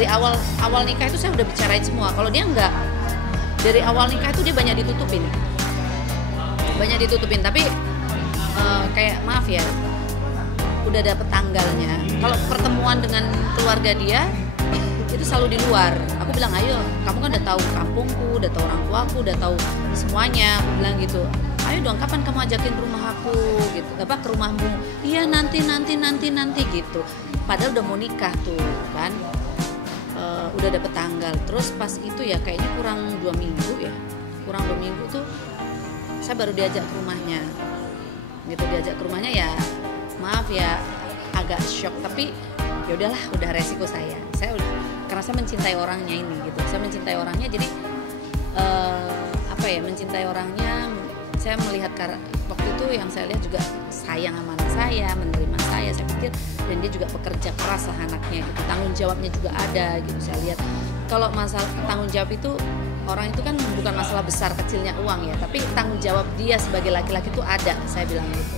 dari awal nikah itu saya udah bicarain semua. Kalau dia enggak, dari awal nikah itu dia banyak ditutupin. Tapi kayak maaf ya, udah dapet tanggalnya. Kalau pertemuan dengan keluarga dia itu selalu di luar. Aku bilang, ayo, kamu kan udah tahu kampungku, udah tahu orang tuaku, udah tahu semuanya. Aku bilang gitu, ayo dong, kapan kamu ajakin rumah aku gitu, apa ke rumahmu? Iya nanti gitu. Padahal udah mau nikah tuh kan, udah dapet tanggal. Terus pas itu ya kayaknya kurang 2 minggu tuh saya baru diajak ke rumahnya. Gitu, diajak ke rumahnya ya, maaf ya agak shock, tapi ya udahlah, udah resiko saya udah, karena saya mencintai orangnya ini gitu. Saya mencintai orangnya, jadi mencintai orangnya. Saya melihat waktu itu yang saya lihat juga sayang sama anak saya, menerima saya pikir, dan dia juga pekerja keras lah anaknya gitu, tanggung jawabnya juga ada gitu. Saya lihat kalau masalah tanggung jawab itu, orang itu kan bukan masalah besar kecilnya uang ya, tapi tanggung jawab dia sebagai laki-laki itu ada, saya bilang gitu.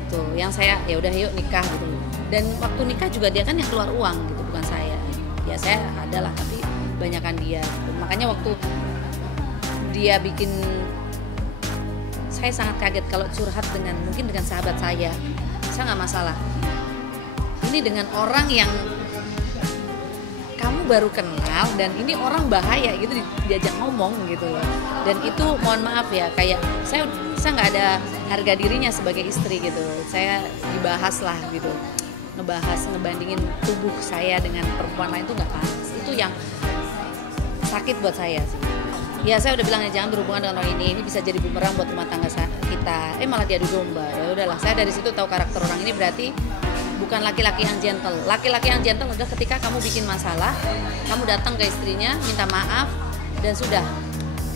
Itu yang saya, ya udah yuk nikah gitu. Dan waktu nikah juga dia kan yang keluar uang gitu, bukan saya. Ya saya adalah, tapi banyakan dia. Makanya waktu dia bikin, saya sangat kaget kalau curhat mungkin dengan sahabat saya nggak masalah. Ini dengan orang yang kamu baru kenal, dan ini orang bahaya gitu diajak ngomong gitu loh. Dan itu mohon maaf ya, kayak saya nggak ada harga dirinya sebagai istri gitu. Saya dibahas lah gitu, ngebandingin tubuh saya dengan perempuan lain tuh nggak pantas. Itu yang sakit buat saya sih. Ya saya udah bilang ya, jangan berhubungan dengan orang ini bisa jadi bumerang buat rumah tangga kita. Malah diadu domba. Ya udahlah, saya dari situ tahu karakter orang ini berarti bukan laki-laki yang gentle. Laki-laki yang gentle adalah ketika kamu bikin masalah, kamu datang ke istrinya, minta maaf, dan sudah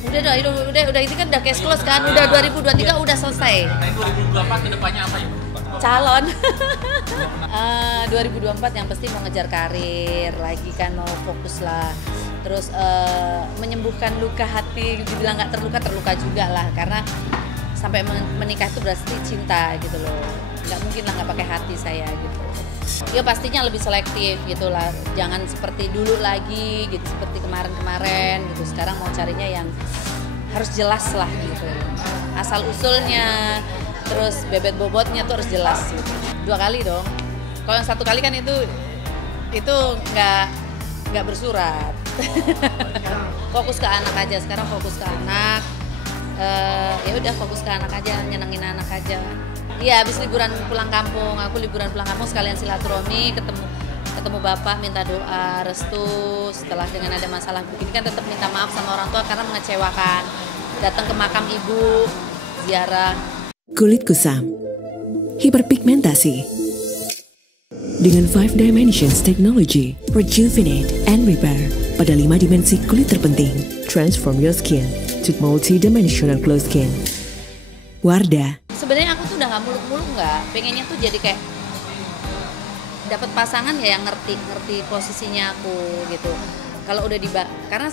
ini kan udah case close kan, udah 2023 udah selesai. Nah, 2024 ke depannya apa ya? Calon 2024 yang pasti mau ngejar karir lagi kan, mau fokus lah. Terus menyembuhkan luka hati, dibilang nggak terluka juga lah, karena sampai menikah itu berarti cinta gitu loh. Nggak mungkin lah nggak pakai hati saya gitu. Ya pastinya lebih selektif gitu lah, jangan seperti dulu lagi gitu, seperti kemarin gitu. Sekarang mau carinya yang harus jelas lah gitu, asal usulnya, terus bebet bobotnya tuh harus jelas gitu. 2 kali dong. Kalau yang 1 kali kan itu nggak bersurat. Fokus ke anak aja sekarang, fokus ke anak. Ya udah fokus ke anak aja, nyenengin anak aja. Iya, habis liburan pulang kampung, sekalian silaturahmi, ketemu bapak, minta doa restu. Setelah dengan ada masalah begini kan tetap minta maaf sama orang tua karena mengecewakan. Datang ke makam ibu, ziarah. Kulit kusam, hiperpigmentasi. Dengan 5 Dimensions Technology, Rejuvenate and Repair pada 5 dimensi kulit terpenting. Transform your skin to multi-dimensional glow skin. Wardah. Sebenarnya aku tuh udah nggak muluk-muluk, nggak pengennya tuh jadi kayak dapat pasangan ya yang ngerti posisinya aku gitu. Kalau udah karena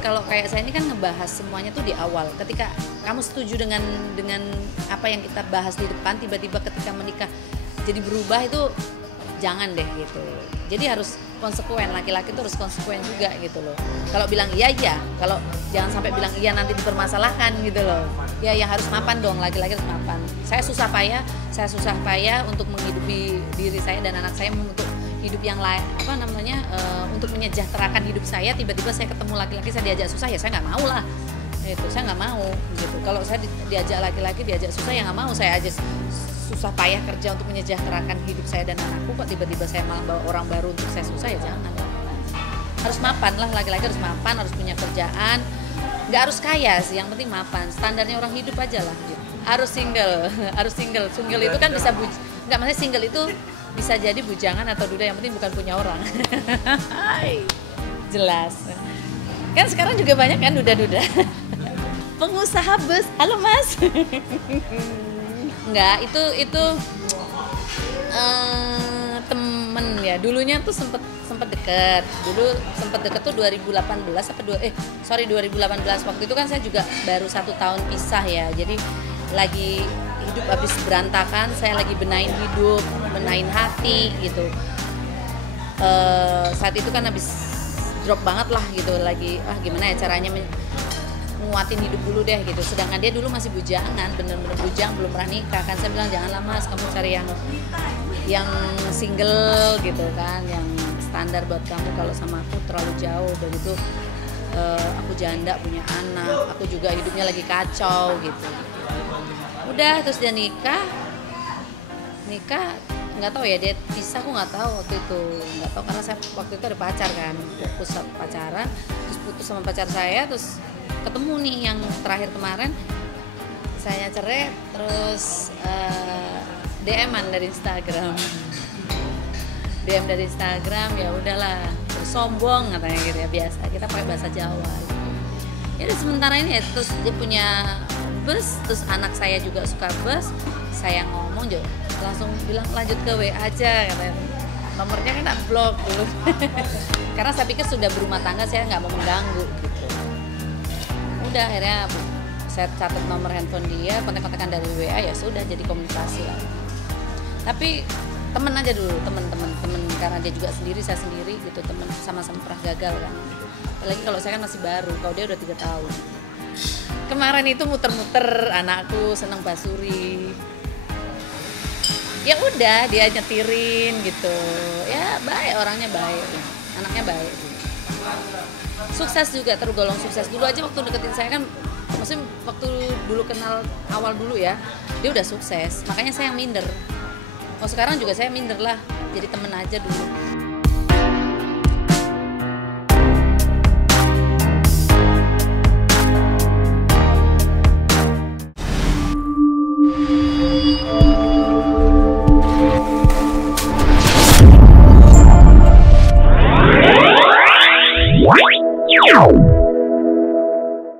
kalau kayak saya ini kan ngebahas semuanya tuh di awal. Ketika kamu setuju dengan apa yang kita bahas di depan, tiba-tiba ketika menikah jadi berubah, itu jangan deh gitu. Jadi harus konsekuen, laki-laki tuh harus konsekuen juga gitu loh. Kalau bilang iya, kalau jangan sampai bilang iya nanti dipermasalahkan gitu loh. Ya yang harus mapan dong, laki-laki harus mapan. Saya susah payah untuk menghidupi diri saya dan anak saya, untuk hidup yang lain, untuk menyejahterakan hidup saya. Tiba-tiba saya ketemu laki-laki, saya diajak susah, ya saya nggak mau lah. Itu saya nggak mau gitu. Kalau saya diajak laki-laki diajak susah, ya nggak mau. Saya aja susah payah kerja untuk menyejahterakan hidup saya dan anakku, kok tiba-tiba saya malah bawa orang baru untuk saya susah, ya jangan. Harus mapan lah, laki-laki harus mapan, harus punya kerjaan. Nggak harus kaya sih, yang penting mapan. Standarnya orang hidup aja lah gitu. Harus single. Single itu kan bisa nggak, maksudnya single itu bisa jadi bujangan atau duda, yang penting bukan punya orang. Jelas. Kan sekarang juga banyak kan duda-duda. Pengusaha bus. Halo Mas. Enggak, itu temen ya. Dulunya tuh sempet deket. Dulu sempet deket tuh 2018 2018. Waktu itu kan saya juga baru 1 tahun pisah ya. Jadi lagi hidup habis berantakan, saya lagi benahin hidup, benahin hati gitu. saat itu kan habis drop banget lah gitu, lagi gimana ya caranya nguatin hidup dulu deh gitu. Sedangkan dia dulu masih bujangan, bener-bener bujang, belum pernah nikah kan. Saya bilang janganlah Mas, kamu cari yang single gitu kan, yang standar buat kamu. Kalau sama aku terlalu jauh. Udah gitu aku janda punya anak, aku juga hidupnya lagi kacau gitu. Udah terus dia nikah nggak tahu ya, dia pisah, aku nggak tahu waktu itu, nggak tahu karena saya waktu itu ada pacar kan, fokus pacaran, terus putus sama pacar saya, terus ketemu nih yang terakhir kemarin, saya cerai, terus DM-an dari Instagram, DM dari Instagram, ya udahlah, terus sombong katanya gitu ya, biasa kita pakai bahasa Jawa. Ya sementara ini ya, terus dia punya bus, terus anak saya juga suka bus, saya ngomong juga langsung bilang lanjut ke WA aja katanya, nomornya kan blok dulu karena saya pikir sudah berumah tangga, saya nggak mau mengganggu gitu. Udah akhirnya saya catat nomor handphone dia, kontak-kontakan dari WA, ya sudah jadi komunikasi lah. Tapi temen aja dulu, temen karena dia juga sendiri, saya sendiri gitu, temen sama-sama pernah gagal kan. Apalagi kalau saya kan masih baru, kalau dia udah 3 tahun. Kemarin itu muter-muter, anakku seneng basuri. Ya udah dia nyetirin gitu, ya baik, orangnya baik, anaknya baik, sukses juga, tergolong sukses. Dulu aja waktu deketin saya kan, maksudnya waktu dulu kenal awal dulu ya, dia udah sukses, makanya saya yang minder. Sekarang juga saya minder lah, jadi temen aja dulu.